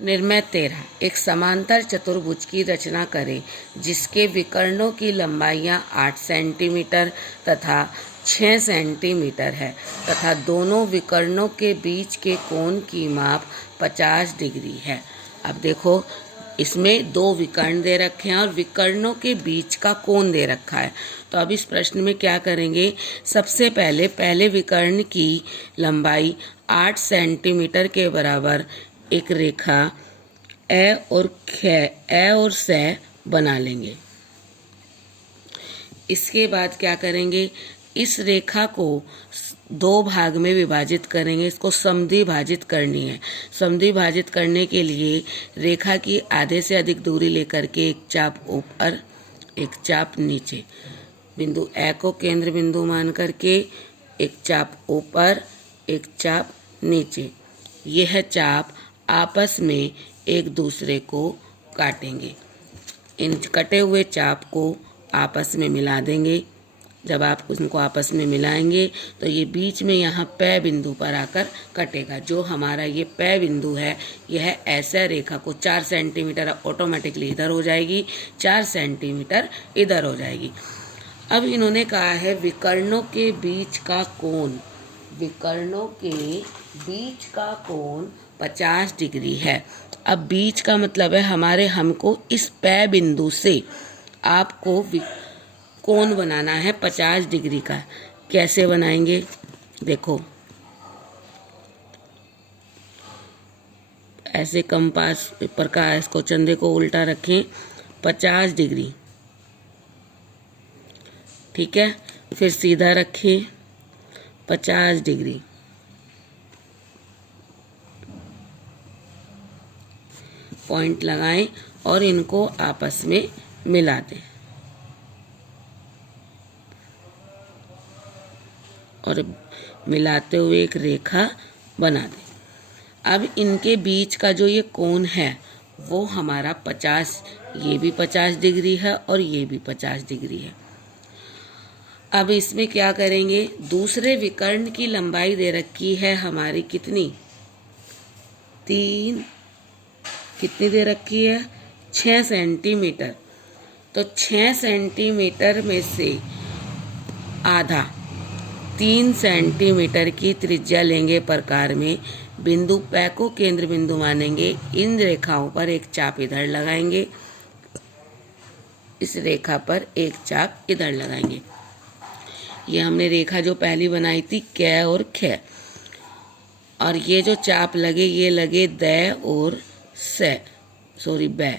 निर्णय 13। एक समांतर चतुर्भुज की रचना करें जिसके विकर्णों की लंबाइयाँ 8 सेंटीमीटर तथा 6 सेंटीमीटर है तथा दोनों विकर्णों के बीच के कोण की माप 50 डिग्री है। अब देखो, इसमें दो विकर्ण दे रखे हैं और विकर्णों के बीच का कोण दे रखा है। तो अब इस प्रश्न में क्या करेंगे, सबसे पहले विकर्ण की लंबाई 8 सेंटीमीटर के बराबर एक रेखा ए और स बना लेंगे। इसके बाद क्या करेंगे, इस रेखा को दो भाग में विभाजित करेंगे। इसको समद्विभाजित करनी है। समद्विभाजित करने के लिए रेखा की आधे से अधिक दूरी लेकर के एक चाप ऊपर एक चाप नीचे, बिंदु ए को केंद्र बिंदु मान करके एक चाप ऊपर एक चाप नीचे, यह चाप आपस में एक दूसरे को काटेंगे। इन कटे हुए चाप को आपस में मिला देंगे। जब आप उनको आपस में मिलाएंगे तो ये बीच में यहाँ पै बिंदु पर आकर कटेगा। जो हमारा ये पै बिंदु है, यह ऐसे रेखा को 4 सेंटीमीटर ऑटोमेटिकली इधर हो जाएगी, 4 सेंटीमीटर इधर हो जाएगी। अब इन्होंने कहा है विकर्णों के बीच का कोण, विकर्णों के बीच का कोण 50 डिग्री है। अब बीच का मतलब है हमको इस पै बिंदु से आपको कोण बनाना है 50 डिग्री का। कैसे बनाएंगे, देखो, ऐसे कंपास पेपर का इसको चंदे को उल्टा रखें 50 डिग्री, ठीक है। फिर सीधा रखें 50 डिग्री, पॉइंट लगाएं और इनको आपस में मिला दें और मिलाते हुए एक रेखा बना दें। अब इनके बीच का जो ये कोण है वो हमारा 50, ये भी 50 डिग्री है और ये भी 50 डिग्री है। अब इसमें क्या करेंगे, दूसरे विकर्ण की लंबाई दे रखी है हमारी कितनी, 3, कितनी दे रखी है, 6 सेंटीमीटर। तो 6 सेंटीमीटर में से आधा 3 सेंटीमीटर की त्रिज्या लेंगे प्रकार में, बिंदु पै को केंद्र बिंदु मानेंगे। इन रेखाओं पर एक चाप इधर लगाएंगे, इस रेखा पर एक चाप इधर लगाएंगे। ये हमने रेखा जो पहली बनाई थी कै और ख, और ये जो चाप लगे ये लगे दै और बै।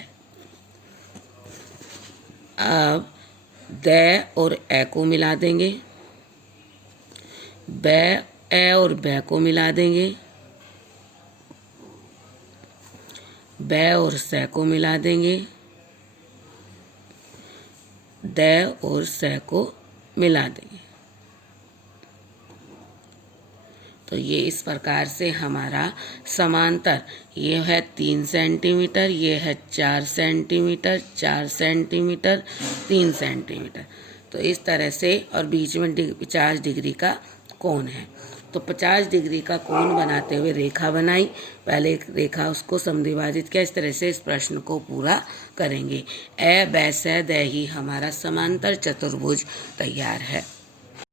अब दै और ए को मिला देंगे, ए और बै को मिला देंगे, बै और स को मिला देंगे, दै और स को मिला देंगे। तो ये इस प्रकार से हमारा समांतर, ये है 3 सेंटीमीटर, ये है 4 सेंटीमीटर, 4 सेंटीमीटर, 3 सेंटीमीटर। तो इस तरह से, और बीच में 50 डिग्री का कोण है। तो 50 डिग्री का कोण बनाते हुए रेखा बनाई। पहले एक रेखा उसको समद्विभाजित किया। इस तरह से इस प्रश्न को पूरा करेंगे। ए बै स दै ही हमारा समांतर चतुर्भुज तैयार है।